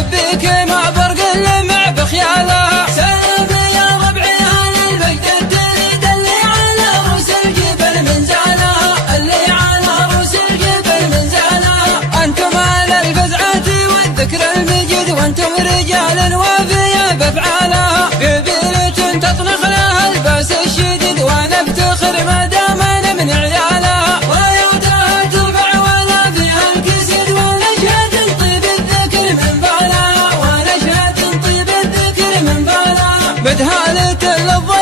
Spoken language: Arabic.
لبيك مع برق اللمع بخياله. سلم يا ربعي على الفقد التريد اللي على روس الجبل من زاله، اللي على روس الجبل من زاله. انتم على الفزعة والذكر المجيد وانتم رجال وافية بافعاله. ببيلة تطلق لها الباس الشديد وانا افتخر ما دام انا من عياله. راياتها ترفع ولا فيها الكسد ونشهد طيب الذكر من فعله، ونشهد طيب الذكر من فعله. بدهالة اللفظ